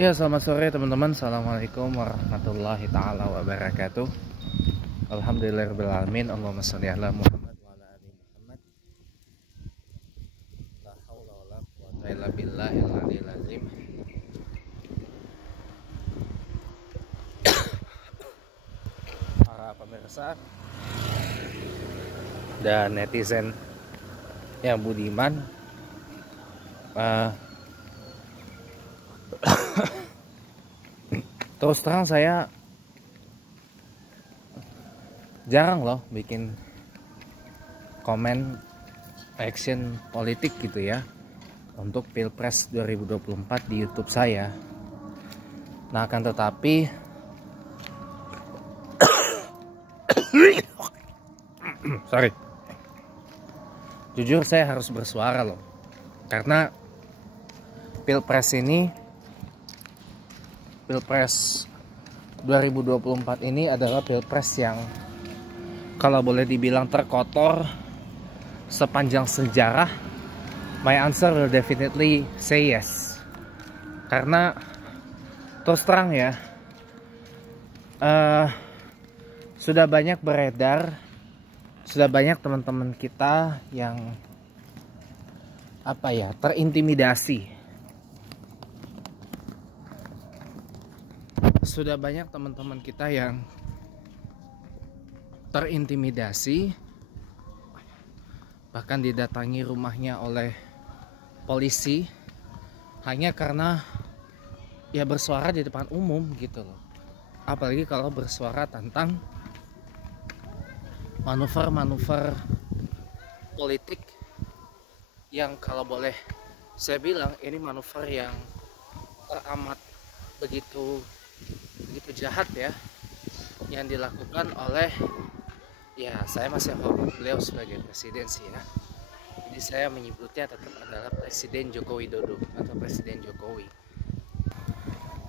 Ya, selamat sore teman-teman. Assalamualaikum warahmatullahi taala wabarakatuh. Alhamdulillahirabbil alamin. Allahumma shalli ala Muhammad wa ala ali Muhammad. La haula wala quwata illa billahil aliyil azim. Para pemirsa dan netizen yang budiman, terus terang saya jarang loh bikin komen action politik gitu ya untuk Pilpres 2024 di YouTube saya. Nah, akan tetapi sorry, jujur saya harus bersuara loh, karena Pilpres 2024 ini adalah Pilpres yang kalau boleh dibilang terkotor sepanjang sejarah. My answer will definitely say yes. Karena terus terang ya, sudah banyak beredar, sudah banyak teman-teman kita yang terintimidasi. Sudah banyak teman-teman kita yang terintimidasi, bahkan didatangi rumahnya oleh polisi hanya karena ya bersuara di depan umum gitu loh. Apalagi kalau bersuara tentang manuver-manuver politik yang kalau boleh saya bilang ini manuver yang teramat begitu jahat ya, yang dilakukan oleh, ya saya masih hormat beliau sebagai presiden sih ya, jadi saya menyebutnya tetap adalah Presiden Joko Widodo atau Presiden Jokowi.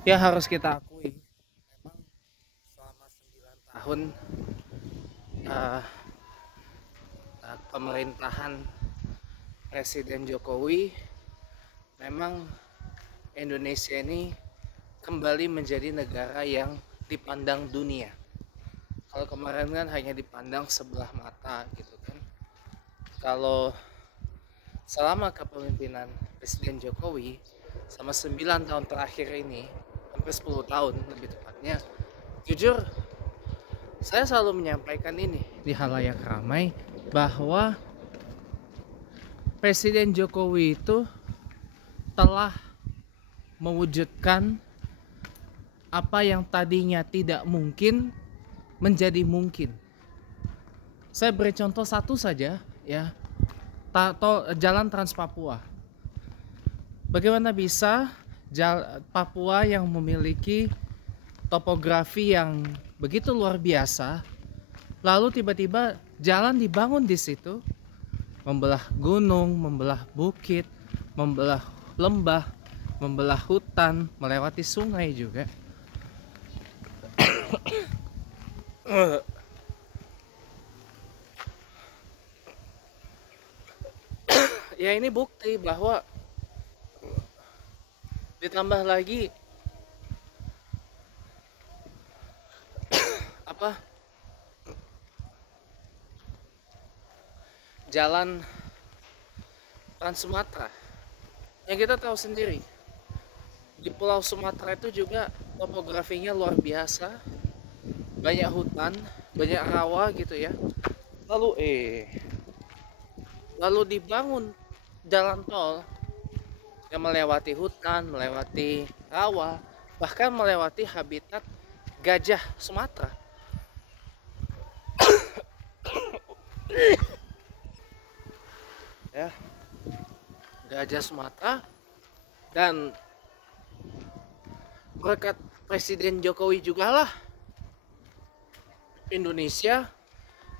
Ya, harus kita akui memang selama 9 tahun pemerintahan Presiden Jokowi, memang Indonesia ini kembali menjadi negara yang dipandang dunia. Kalau kemarin kan hanya dipandang sebelah mata gitu kan. Kalau selama kepemimpinan Presiden Jokowi sama 9 tahun terakhir ini, hampir 10 tahun lebih tepatnya, jujur saya selalu menyampaikan ini di halayak ramai bahwa Presiden Jokowi itu telah mewujudkan apa yang tadinya tidak mungkin menjadi mungkin. Saya beri contoh satu saja ya, jalan Trans Papua. Bagaimana bisa Papua yang memiliki topografi yang begitu luar biasa, lalu tiba-tiba jalan dibangun di situ, membelah gunung, membelah bukit, membelah lembah, membelah hutan, melewati sungai juga. Ya, ini bukti bahwa ditambah lagi jalan Trans Sumatera yang kita tahu sendiri, di Pulau Sumatera itu juga topografinya luar biasa, banyak hutan, banyak rawa gitu ya. Lalu dibangun jalan tol yang melewati hutan, melewati rawa, bahkan melewati habitat gajah Sumatera. Ya, gajah Sumatera. Dan berkat Presiden Jokowi juga lah Indonesia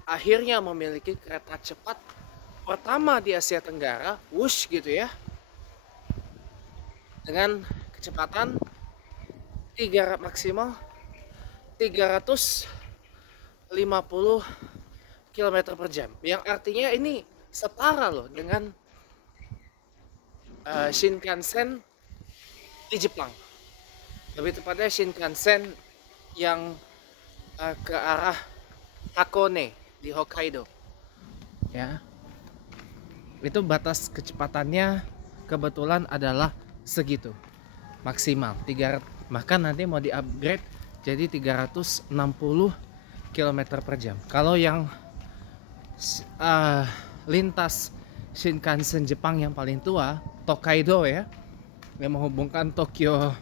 akhirnya memiliki kereta cepat pertama di Asia Tenggara, wush gitu ya, dengan kecepatan maksimal 350 km per jam, yang artinya ini setara loh dengan Shinkansen di Jepang. lebih tepatnya Shinkansen yang ke arah Hakone di Hokkaido. Ya, itu batas kecepatannya kebetulan adalah segitu maksimal 300, bahkan nanti mau di upgrade jadi 360 km per jam. Kalau yang lintas Shinkansen Jepang yang paling tua, Tokaido ya, yang menghubungkan Tokyo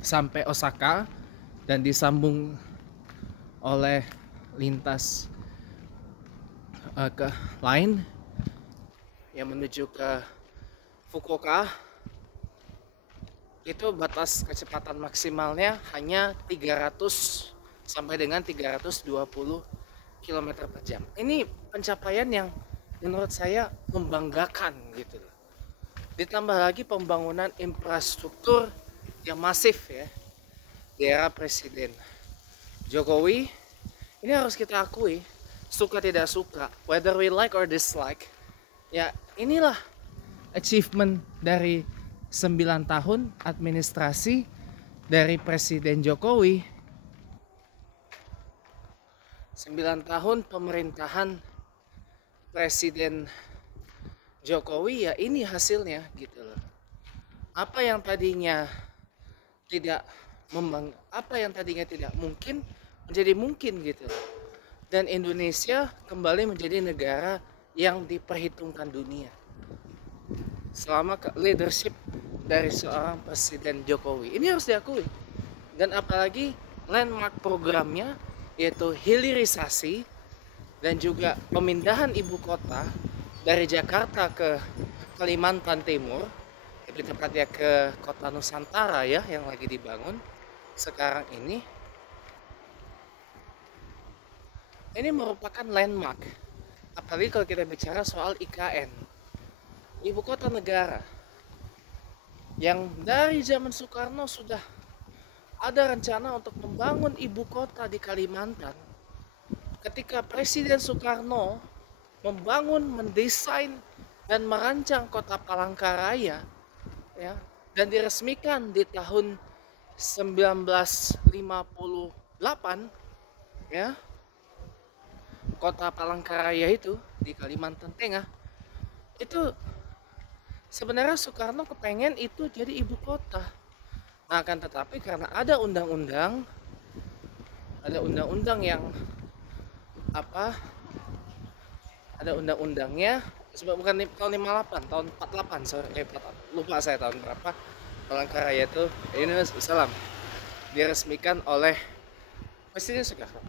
sampai Osaka dan disambung oleh lintas ke lain yang menuju ke Fukuoka, itu batas kecepatan maksimalnya hanya 300 sampai dengan 320 km per jam. Ini pencapaian yang menurut saya membanggakan gitu. Ditambah lagi pembangunan infrastruktur yang masif ya di era Presiden Jokowi. Ini harus kita akui, suka tidak suka, whether we like or dislike, ya inilah achievement dari 9 tahun administrasi dari Presiden Jokowi. 9 tahun pemerintahan Presiden Jokowi, ya ini hasilnya gitu loh. Apa yang tadinya tidak mungkin menjadi mungkin gitu. Dan Indonesia kembali menjadi negara yang diperhitungkan dunia selama leadership dari seorang Presiden Jokowi. Ini harus diakui. Dan apalagi landmark programnya yaitu hilirisasi dan juga pemindahan ibu kota dari Jakarta ke Kalimantan Timur, lebih tepatnya ke kota Nusantara ya, yang lagi dibangun sekarang ini. Ini merupakan landmark, apalagi kalau kita bicara soal IKN, ibu kota negara, yang dari zaman Soekarno sudah ada rencana untuk membangun ibu kota di Kalimantan. Ketika Presiden Soekarno membangun, mendesain dan merancang kota Palangkaraya ya, dan diresmikan di tahun 1958 ya, kota Palangkaraya itu di Kalimantan Tengah, itu sebenarnya Soekarno kepengen itu jadi ibu kota. Nah, akan tetapi karena ada undang-undang yang ada undang-undangnya, bukan tahun 58, tahun 48, lupa saya tahun berapa. Palangkaraya itu ini salam diresmikan oleh Presiden Soekarno.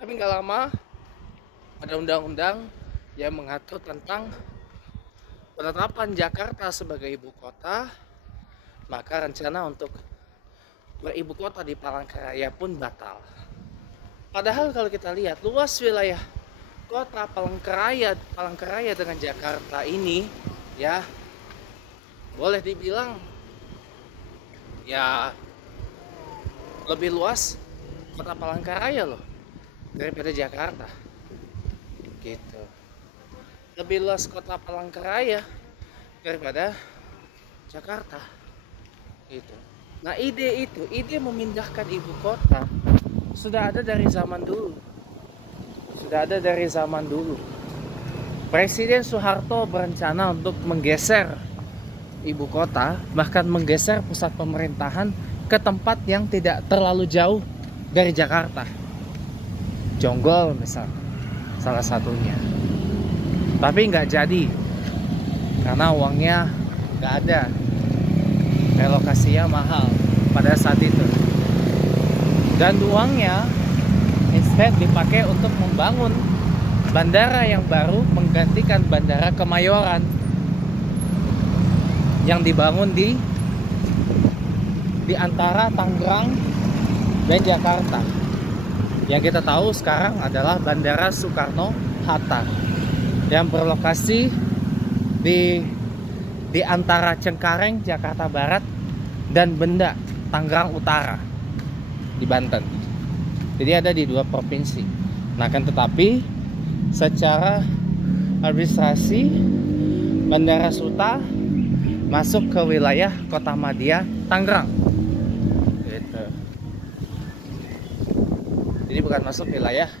Tapi nggak lama ada undang-undang yang mengatur tentang penetapan Jakarta sebagai ibu kota, maka rencana untuk beribu kota di Palangkaraya pun batal. Padahal kalau kita lihat luas wilayah kota Palangkaraya dengan Jakarta ini ya, boleh dibilang ya lebih luas kota Palangkaraya loh daripada Jakarta gitu. Lebih luas kota Palangkaraya daripada Jakarta gitu. Nah, ide memindahkan ibu kota sudah ada dari zaman dulu. Presiden Soeharto berencana untuk menggeser ibu kota, bahkan menggeser pusat pemerintahan ke tempat yang tidak terlalu jauh dari Jakarta. Jonggol misal salah satunya. Tapi nggak jadi karena uangnya nggak ada, relokasinya mahal pada saat itu, dan uangnya instead dipakai untuk membangun bandara yang baru, menggantikan bandara Kemayoran yang dibangun di antara Tangerang dan Jakarta. Yang kita tahu sekarang adalah Bandara Soekarno-Hatta yang berlokasi di antara Cengkareng, Jakarta Barat, dan Benda, Tangerang Utara di Banten. Jadi ada di 2 provinsi. Nah, kan tetapi secara administrasi Bandara Suta masuk ke wilayah Kota Madia, Tangerang. Gitu. Jadi bukan masuk wilayah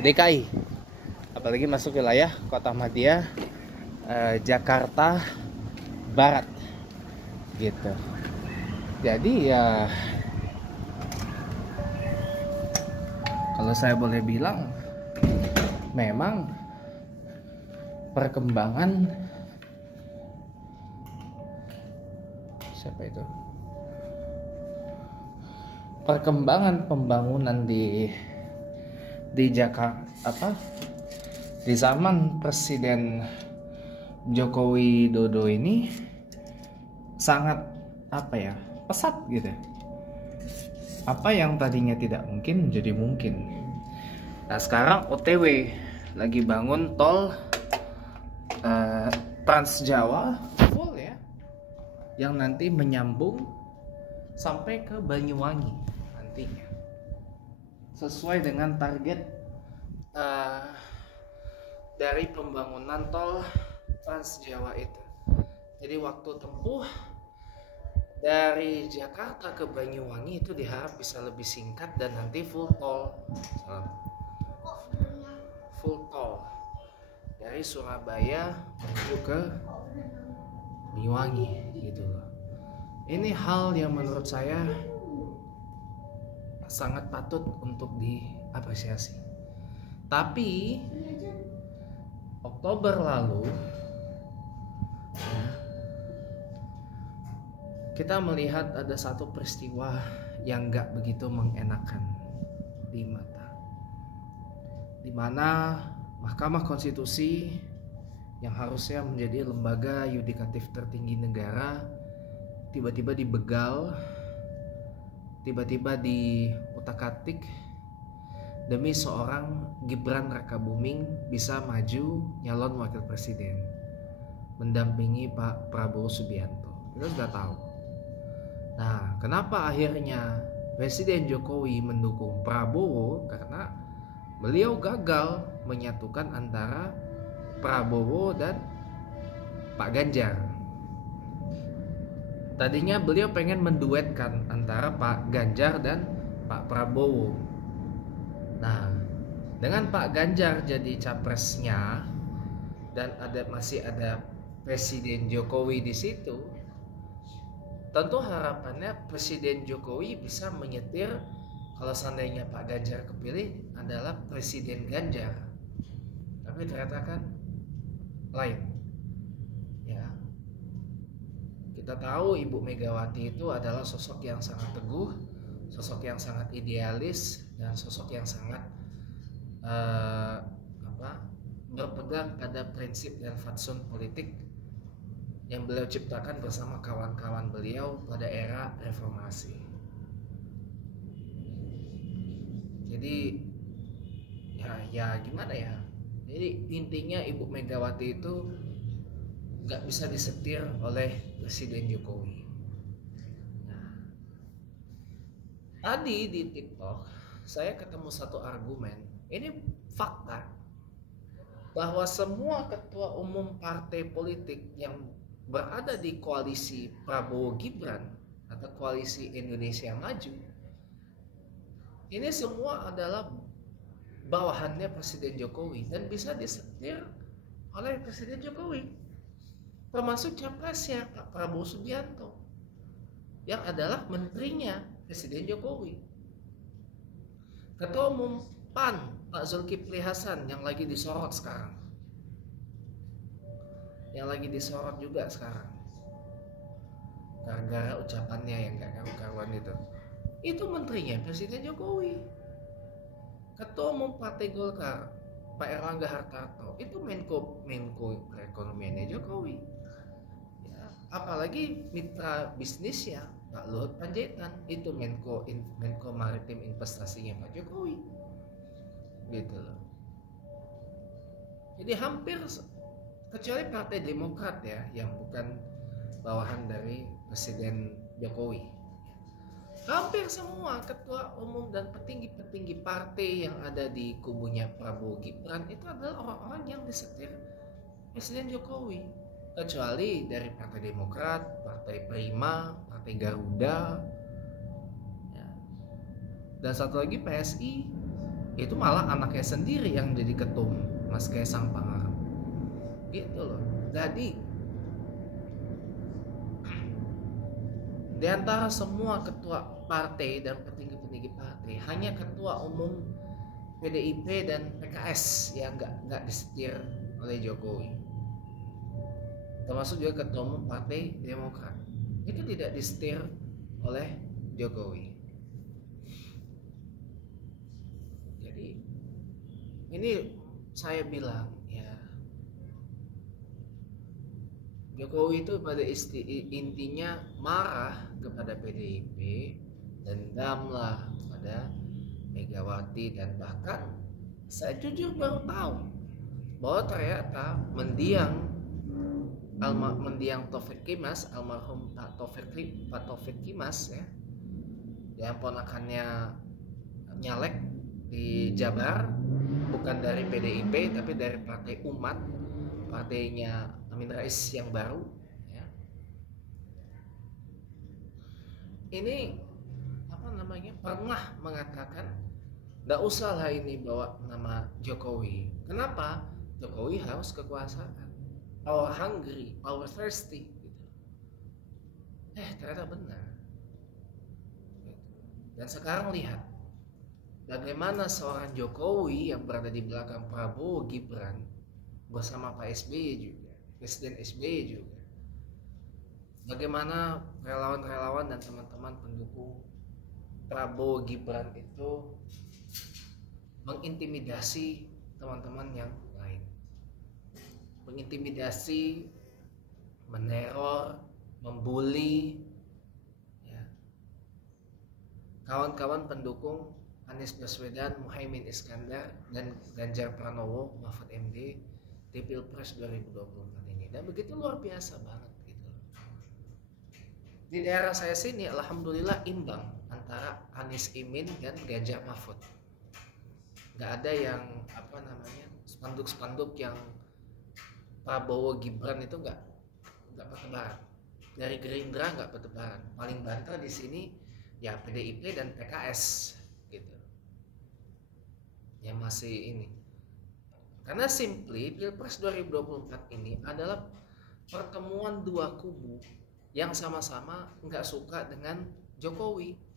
DKI, apalagi masuk wilayah Kota Madia, Jakarta Barat, gitu. Jadi ya, kalau saya boleh bilang, memang perkembangan perkembangan pembangunan di Jakarta di zaman Presiden Joko Widodo ini sangat pesat gitu. Apa yang tadinya tidak mungkin jadi mungkin. Nah, sekarang OTW lagi bangun tol Trans Jawa full ya, yang nanti menyambung sampai ke Banyuwangi nantinya, sesuai dengan target dari pembangunan tol Trans Jawa itu. Jadi waktu tempuh dari Jakarta ke Banyuwangi itu diharap bisa lebih singkat dan nanti full tol dari Surabaya menuju ke Banyuwangi gitu loh. Ini hal yang menurut saya sangat patut untuk diapresiasi. Tapi Oktober lalu kita melihat ada satu peristiwa yang gak begitu mengenakan di mata, di mana Mahkamah Konstitusi yang harusnya menjadi lembaga yudikatif tertinggi negara tiba-tiba dibegal, tiba-tiba diutak-atik demi seorang Gibran Rakabuming bisa maju nyalon wakil presiden mendampingi Pak Prabowo Subianto. Kita sudah tahu. Nah, kenapa akhirnya Presiden Jokowi mendukung Prabowo? Karena beliau gagal menyatukan antara Prabowo dan Pak Ganjar. Tadinya beliau pengen menduetkan antara Pak Ganjar dan Pak Prabowo. Nah, dengan Pak Ganjar jadi capresnya dan masih ada Presiden Jokowi di situ, tentu harapannya Presiden Jokowi bisa menyetir kalau seandainya Pak Ganjar kepilih adalah Presiden Ganjar. Tapi ternyata kan lain. Ya. Kita tahu Ibu Megawati itu adalah sosok yang sangat teguh, sosok yang sangat idealis, dan sosok yang sangat berpegang pada prinsip dan fatsun politik yang beliau ciptakan bersama kawan-kawan beliau pada era reformasi. Jadi ya gimana ya? Jadi intinya Ibu Megawati itu nggak bisa disetir oleh Presiden Jokowi. Nah, tadi di TikTok saya ketemu satu argumen. Ini fakta bahwa semua ketua umum partai politik yang berada di koalisi Prabowo Gibran atau koalisi Indonesia Maju ini semua adalah bawahannya Presiden Jokowi dan bisa disetir oleh Presiden Jokowi, termasuk capresnya Pak Prabowo Subianto yang adalah menterinya Presiden Jokowi. Ketua umum PAN Pak Zulkifli Hasan yang lagi disorot sekarang, yang lagi disorot juga sekarang gara-gara ucapannya yang gak karu-karuan itu menterinya Presiden Jokowi. Ketua umum Partai Golkar Pak Erlangga Hartarto itu Menko perekonomiannya Jokowi ya, apalagi mitra bisnisnya Pak Luhut Panjaitan itu Menko Maritim Investasinya Pak Jokowi gitu loh. Jadi hampir kecuali Partai Demokrat ya yang bukan bawahan dari Presiden Jokowi, hampir semua ketua umum dan petinggi-petinggi partai yang ada di kubunya Prabowo Gibran itu adalah orang-orang yang disetir Presiden Jokowi. kecuali dari Partai Demokrat, Partai Prima, Partai Garuda, ya. Dan satu lagi PSI, itu malah anaknya sendiri yang jadi ketum, Mas Kaisang Pangarep, gitu loh. Jadi di antara semua ketua partai dan petinggi-petinggi partai, hanya ketua umum PDIP dan PKS yang nggak disetir oleh Jokowi, termasuk juga ketua umum Partai Demokrat, itu tidak disetir oleh Jokowi. Jadi ini saya bilang ya, Jokowi itu pada intinya marah kepada PDIP, dendam lah pada Megawati, dan bahkan saya jujur baru tahu bahwa ternyata mendiang Taufik Kimas, almarhum Pak Taufik Kimas ya, yang ponakannya nyalek di Jabar, bukan dari PDIP tapi dari Partai Umat, partainya Amin Rais yang baru ya. Ini pernah mengatakan nggak usah lah ini bawa nama Jokowi. Kenapa? Jokowi harus kekuasaan, power hungry, power thirsty gitu. Ternyata benar. Dan sekarang lihat bagaimana seorang Jokowi yang berada di belakang Prabowo Gibran bersama Pak SBY juga, Presiden SBY juga. Bagaimana relawan-relawan dan teman-teman pendukung Prabowo Gibran itu mengintimidasi teman-teman yang lain, mengintimidasi, meneror, membuli ya, kawan-kawan pendukung Anies Baswedan, Muhaimin Iskandar, dan Ganjar Pranowo Mahfud MD di Pilpres 2024 ini. Dan begitu luar biasa banget gitu. Di daerah saya sini alhamdulillah imbang antara Anies Imin dan Ganjar Mahfud. Nggak ada yang spanduk-spanduk yang Prabowo Gibran itu nggak bertebaran. Dari Gerindra nggak bertebaran. Paling banter di sini ya PDIP dan PKS gitu. Yang masih ini. Karena simply Pilpres 2024 ini adalah pertemuan dua kubu yang sama-sama nggak suka dengan Jokowi.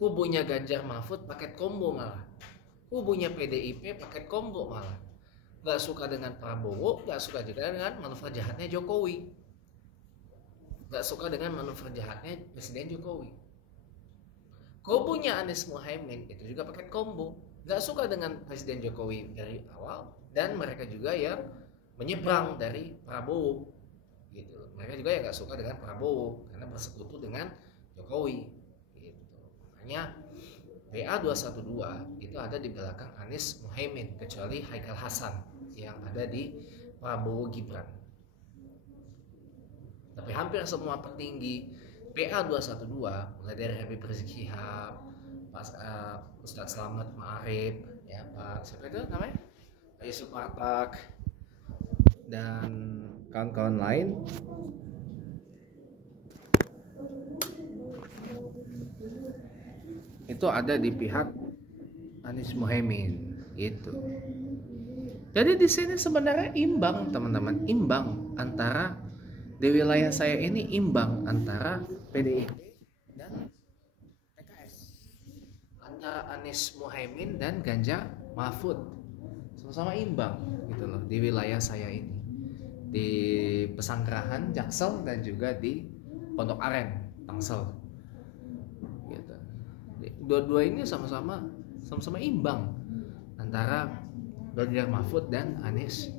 Kubunya Ganjar Mahfud paket combo malah. Kubunya PDIP paket combo malah. Gak suka dengan Prabowo, gak suka juga dengan manuver jahatnya Jokowi. Gak suka dengan manuver jahatnya Presiden Jokowi. Kubunya Anies Muhaimin itu juga paket combo. Gak suka dengan Presiden Jokowi dari awal, dan mereka juga yang menyeberang dari Prabowo. Gitu. Mereka juga yang gak suka dengan Prabowo karena bersekutu dengan Jokowi. Makanya PA212 itu ada di belakang Anies Muhaimin, kecuali Haikal Hasan yang ada di Prabowo Gibran. Tapi hampir semua petinggi PA212, mulai dari Habib Rizik Syihab, Ustadz Slamet Ma'arif, ya Pak siapa itu namanya, Pak Yusuf Martak, dan kawan-kawan lain, itu ada di pihak Anies Muhaimin gitu. Jadi di sini sebenarnya imbang teman-teman, imbang antara di wilayah saya ini, imbang antara PDIP dan PKS, antara Anies Muhaimin dan Ganjar Mahfud, sama-sama imbang gitu loh di wilayah saya ini, di Pesanggerahan, Jaksel, dan juga di Pondok Aren, Tangsel. Gitu. Dua-dua ini sama-sama imbang antara Ganjar Mahfud dan Anies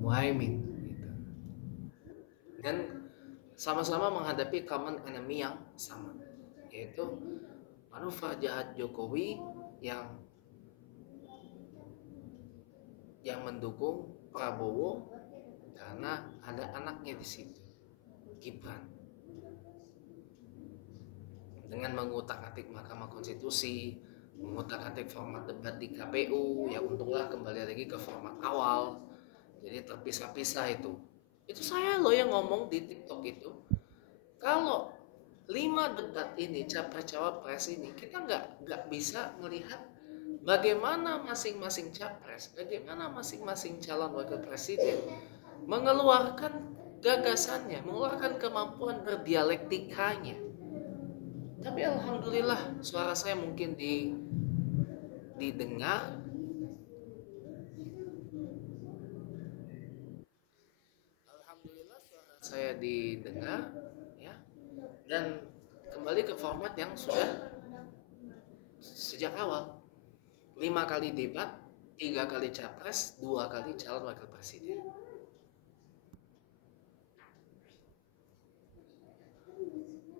Muhaimin gitu. Dan sama-sama menghadapi common enemy yang sama, yaitu manuver jahat Jokowi yang mendukung Prabowo karena ada anaknya di situ, Gibran, dengan mengutak-atik Mahkamah Konstitusi, mengutak-atik format debat di KPU, ya untunglah kembali lagi ke format awal. Jadi terpisah-pisah itu. Itu saya loh yang ngomong di TikTok itu. Kalau 5 debat ini capres-cawapres ini kita nggak bisa melihat bagaimana masing-masing capres, bagaimana masing-masing calon wakil presiden mengeluarkan gagasannya, mengeluarkan kemampuan berdialektikanya. Tapi alhamdulillah suara saya mungkin didengar. Alhamdulillah suara saya didengar, ya. Dan kembali ke format yang sudah sejak awal. 5 kali debat, 3 kali capres, 2 kali calon wakil presiden.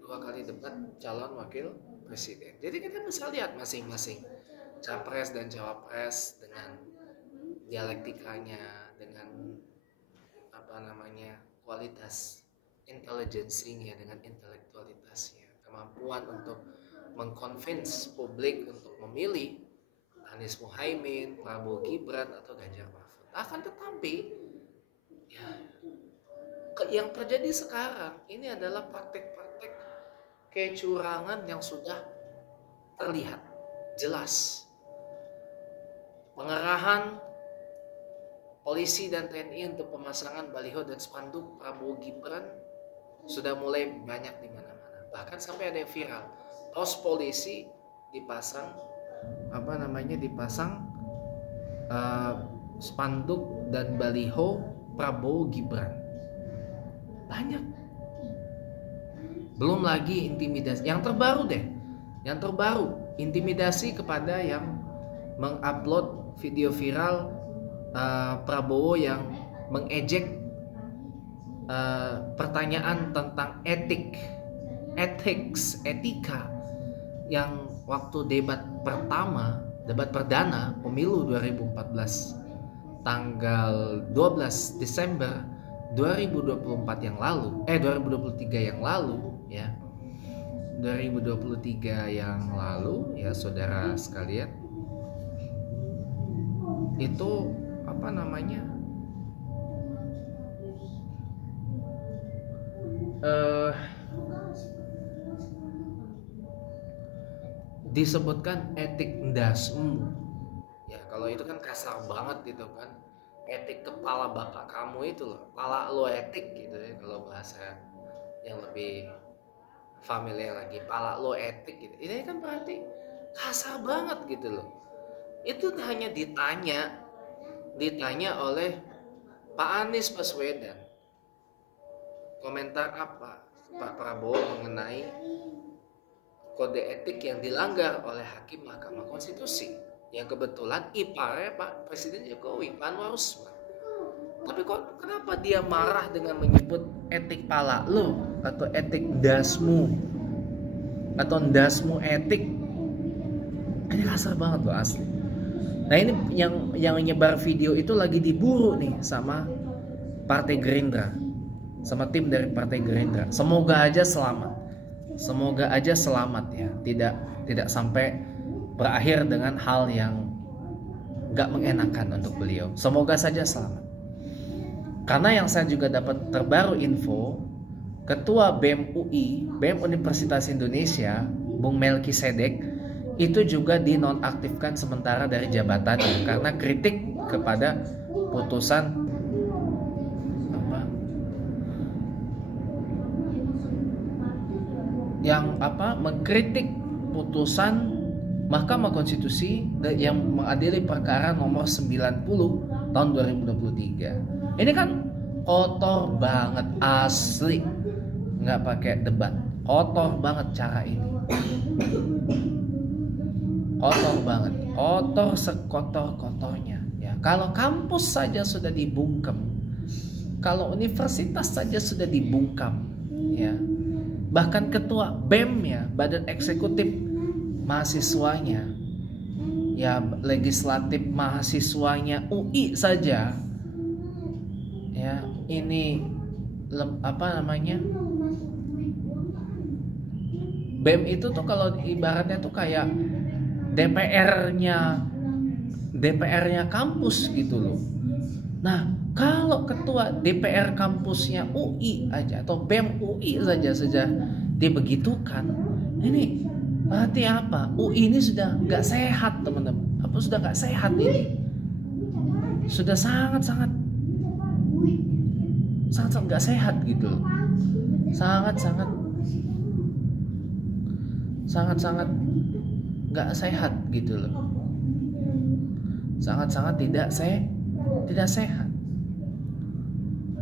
Dua kali debat calon wakil presiden. Jadi kita bisa lihat masing-masing capres dan cawapres dengan dialektikanya, dengan kualitas intelijensinya, dengan intelektualitasnya, kemampuan untuk mengconvince publik untuk memilih Anies Muhaimin, Prabowo Gibran atau Ganjar Mahfud. Akan tetapi ya, yang terjadi sekarang ini adalah praktek-praktek kecurangan yang sudah terlihat jelas. Pengerahan polisi dan TNI untuk pemasangan baliho dan spanduk Prabowo Gibran sudah mulai banyak di mana-mana. Bahkan sampai ada yang viral. Pos polisi dipasang spanduk dan baliho Prabowo Gibran. Banyak. Belum lagi intimidasi. Yang terbaru intimidasi kepada yang mengupload video viral Prabowo yang mengejek pertanyaan tentang etika yang waktu debat perdana pemilu 2014 tanggal 12 Desember 2023 yang lalu ya saudara sekalian, itu disebutkan etik ndasmu. Ya kalau itu kan kasar banget gitu kan. Etik kepala bapak kamu itu loh, kepala lo etik gitu ya, kalau bahasa yang lebih familiar lagi, kepala lo etik gitu. Ini kan berarti kasar banget gitu loh. Itu hanya ditanya oleh Pak Anies Baswedan. Komentar apa Pak Prabowo mengenai kode etik yang dilanggar oleh Hakim Mahkamah Konstitusi yang kebetulan iparnya Pak Presiden Jokowi, Pak Anwar Usman. Tapi kok kenapa dia marah dengan menyebut etik pala lo atau etik dasmu atau dasmu etik? Ini kasar banget loh asli. Nah ini yang nyebar video itu lagi diburu nih sama Partai Gerindra, sama tim dari Partai Gerindra. Semoga aja selamat ya, tidak sampai berakhir dengan hal yang gak mengenakan untuk beliau. Semoga saja selamat. Karena yang saya juga dapat terbaru info, Ketua BEM UI, BEM Universitas Indonesia, Bung Melki Sedek, itu juga dinonaktifkan sementara dari jabatannya karena kritik kepada putusan mengkritik putusan Mahkamah Konstitusi yang mengadili perkara nomor 90 tahun 2023. Ini kan kotor banget asli, nggak pakai debat, kotor banget cara ini, kotor banget, kotor sekotor-kotornya. Ya, kalau kampus saja sudah dibungkam, kalau universitas saja sudah dibungkam, ya, bahkan ketua BEM ya, Badan Eksekutif mahasiswanya, ya legislatif mahasiswanya UI saja, ya ini BEM itu tuh kalau ibaratnya tuh kayak DPR-nya kampus gitu loh. Nah Kalau ketua DPR kampusnya UI aja atau BEM UI saja dibegitukan, ini berarti apa? UI ini sudah nggak sehat, teman-teman. Apa sudah nggak sehat ini? Sudah sangat nggak sehat gitu. Sangat nggak sehat gitu loh. Sangat tidak sehat.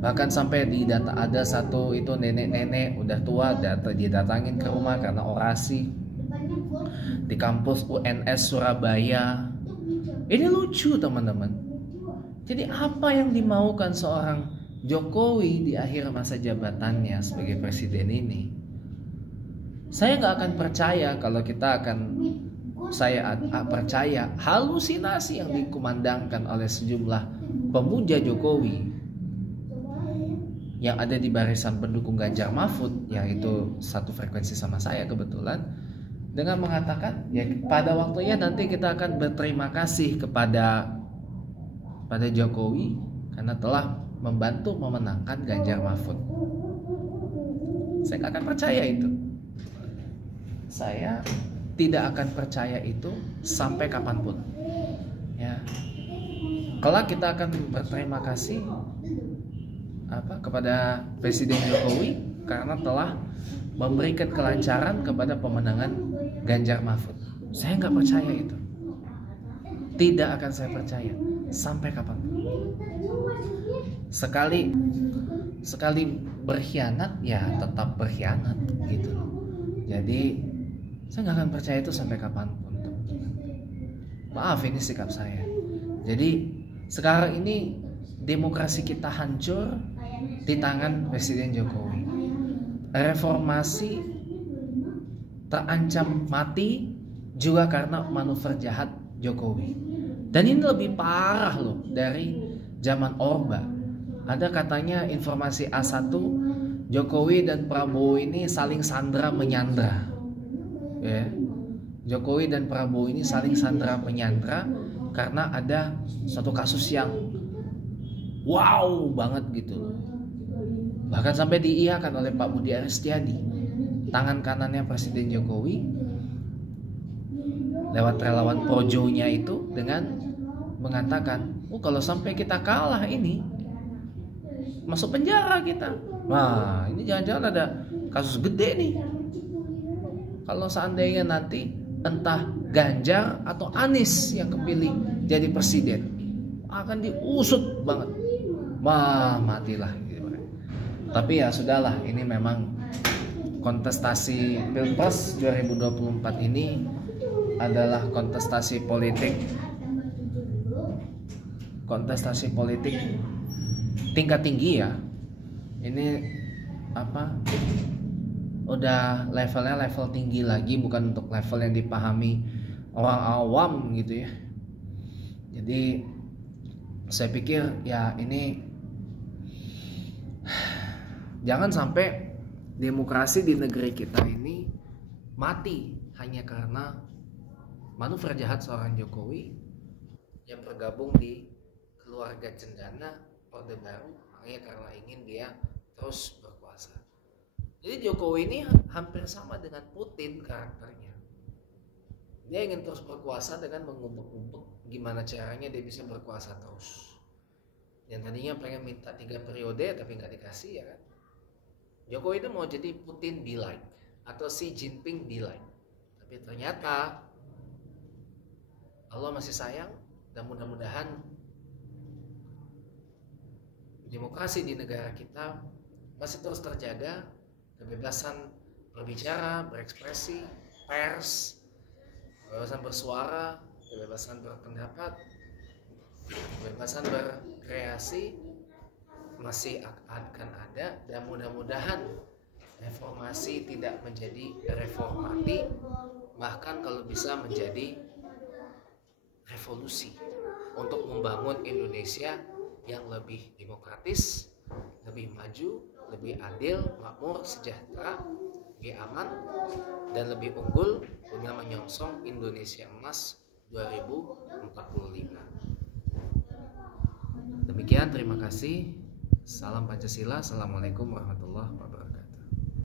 Bahkan sampai di data ada satu itu nenek-nenek udah tua didatangin ke rumah karena orasi di kampus UNS Surabaya. Ini lucu, teman-teman. Jadi apa yang dimaukan seorang Jokowi di akhir masa jabatannya sebagai presiden ini? Saya nggak akan percaya kalau saya percaya halusinasi yang dikumandangkan oleh sejumlah pemuja Jokowi yang ada di barisan pendukung Ganjar Mahfud, yang itu satu frekuensi sama saya kebetulan, dengan mengatakan ya pada waktunya nanti kita akan berterima kasih kepada Jokowi karena telah membantu memenangkan Ganjar Mahfud. Saya nggak akan percaya itu. Saya tidak akan percaya itu sampai kapanpun. Ya, kelak kita akan berterima kasih kepada Presiden Jokowi karena telah memberikan kelancaran kepada pemenangan Ganjar Mahfud. Saya nggak percaya itu. Tidak akan saya percaya sampai kapanpun. Sekali berkhianat ya tetap berkhianat gitu. Jadi saya nggak akan percaya itu sampai kapanpun. Maaf, ini sikap saya. Jadi sekarang ini demokrasi kita hancur di tangan Presiden Jokowi. Reformasi terancam mati juga karena manuver jahat Jokowi. Dan ini lebih parah loh dari zaman Orba. Ada katanya informasi A1, Jokowi dan Prabowo ini saling sandra menyandra. Ya. Jokowi dan Prabowo ini saling sandra menyandra karena ada suatu kasus yang wow banget gitu. Bahkan sampai diiyakan oleh Pak Budi Aristiadi, tangan kanannya Presiden Jokowi, lewat relawan projonya itu, dengan mengatakan, kalau sampai kita kalah ini masuk penjara kita. Wah, ini jangan-jangan ada kasus gede nih. Kalau seandainya nanti entah Ganjar atau Anies yang kepilih jadi presiden, akan diusut banget. Matilah. Tapi ya sudahlah, ini memang kontestasi Pilpres 2024 ini adalah kontestasi politik tingkat tinggi ya. Ini udah levelnya level tinggi lagi, bukan untuk level yang dipahami orang awam gitu ya. Jadi saya pikir ya ini jangan sampai demokrasi di negeri kita ini mati hanya karena manuver jahat seorang Jokowi yang bergabung di keluarga cendana Orde Baru hanya karena ingin dia terus berkuasa. Jadi Jokowi ini hampir sama dengan Putin karakternya. Dia ingin terus berkuasa dengan mengumpuk-umpuk gimana caranya dia bisa berkuasa terus. Yang tadinya pengen minta 3 periode tapi nggak dikasih ya kan. Jokowi itu mau jadi Putin be like atau Xi Jinping be like. Tapi ternyata Allah masih sayang dan mudah-mudahan demokrasi di negara kita masih terus terjaga, kebebasan berbicara, berekspresi, pers, kebebasan bersuara, kebebasan berpendapat, kebebasan berkreasi masih akan ada, dan mudah-mudahan reformasi tidak menjadi reformati, bahkan kalau bisa menjadi revolusi untuk membangun Indonesia yang lebih demokratis, lebih maju, lebih adil, makmur, sejahtera, lebih aman, dan lebih unggul guna menyongsong Indonesia Emas 2045. Demikian, terima kasih. Salam Pancasila. Assalamualaikum warahmatullahi wabarakatuh.